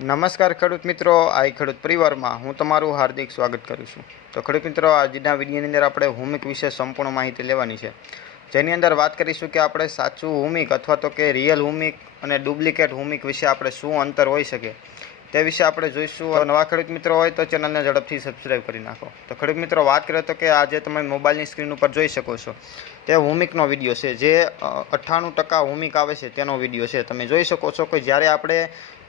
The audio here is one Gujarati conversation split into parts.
નમસ્કાર ખેડૂત મિત્રો, આઈ ખેડૂત પરિવારમાં હું તમારું હાર્દિક સ્વાગત કરું છું. તો ખેડૂત મિત્રો, આજના વિડીયોની અંદર આપણે હુમિક વિશે સંપૂર્ણ માહિતી લેવાની છે. જેની અંદર વાત કરીશું કે આપણે સાચું હુમિક અથવા તો કે રિયલ હુમિક અને ડુપ્લિકેટ હુમિક વિશે આપણે શું અંતર હોઈ શકે. તે વિશે આપણે જોઈશું. નવા ખેડૂત મિત્રો હોય તો ચેનલને ઝડપથી સબસ્ક્રાઈબ કરી નાખો. તો ખેડૂત મિત્રો, વાત કરીએ તો કે આજે તમે મોબાઈલની સ્ક્રીન ઉપર જોઈ શકો છો, તે હુમિકનો વીડિયો છે, જે અઠ્ઠાણું ટકા હુમિક આવે છે તેનો વીડિયો છે. તમે જોઈ શકો છો કે જ્યારે આપણે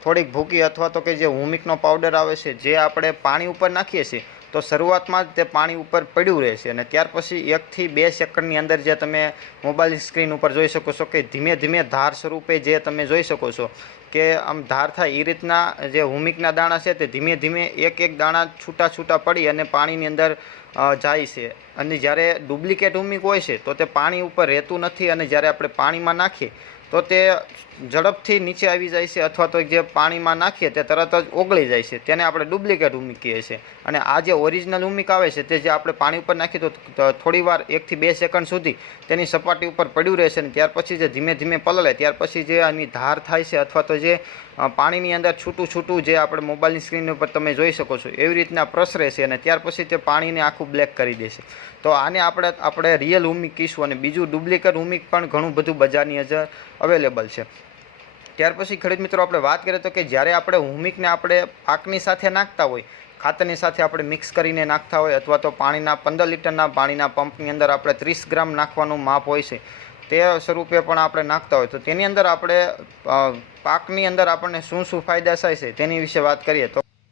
થોડીક ભૂકી અથવા તો કે જે હુમિકનો પાવડર આવે છે, જે આપણે પાણી ઉપર નાખીએ છીએ, તો શરૂઆતમાં જ તે પાણી ઉપર પડ્યું રહેશે અને ત્યાર પછી એકથી બે સેકન્ડની અંદર જે તમે મોબાઈલ સ્ક્રીન ઉપર જોઈ શકો છો કે ધીમે ધીમે ધાર સ્વરૂપે જે તમે જોઈ શકો છો કે આમ ધાર થાય એ રીતના જે હુમિકના દાણા છે તે ધીમે ધીમે એક એક દાણા છૂટા છૂટા પડી અને પાણીની અંદર જાય છે. અને જ્યારે ડુપ્લિકેટ હુમિક હોય છે, તો તે પાણી ઉપર રહેતું નથી અને જ્યારે આપણે પાણીમાં નાખીએ, તો તે ઝડપથી નીચે આવી જાય છે અથવા તો જે પાણીમાં નાખીએ તે તરત જ ઓગળી જાય છે. તેને આપણે ડુપ્લિકેટ ઉમિક કહીએ છીએ. અને આ જે ઓરિજિનલ હુમિક આવે છે, તે જે આપણે પાણી ઉપર નાખીએ તો થોડી વાર એકથી બે સેકન્ડ સુધી તેની સપાટી ઉપર પડ્યું રહેશે અને ત્યાર પછી જે ધીમે ધીમે પલળે, ત્યાર પછી જે આની ધાર થાય છે અથવા તો જે પાણીની અંદર છૂટું છૂટું જે આપણે મોબાઈલની સ્ક્રીન ઉપર તમે જોઈ શકો છો, એવી રીતના પ્રસરે છે અને ત્યાર પછી તે પાણીને આખું બ્લેક કરી દેશે. તો આને આપણે આપણે રિયલ હુમિક કહીશું અને બીજું ડુપ્લિકેટ હુમિક પણ ઘણું બધું બજારની અંદર અવેલેબલ છે. ત્યાર પછી ખેડૂત મિત્રો આપણે વાત કરીએ તો કે જ્યારે આપણે હુમિકને આપણે પાકની સાથે નાખતા હોય, ખાતરની સાથે આપણે મિક્સ કરીને નાખતા હોય અથવા તો પાણીના પંદર લીટરના પાણીના પંપની અંદર આપણે ત્રીસ ગ્રામ નાખવાનું માપ હોય છે તે સ્વરૂપે પણ આપણે નાખતા હોય. તો તેની અંદર આપણે પાકની અંદર આપણને શું શું ફાયદા થાય છે તેની વિશે વાત કરીએ તો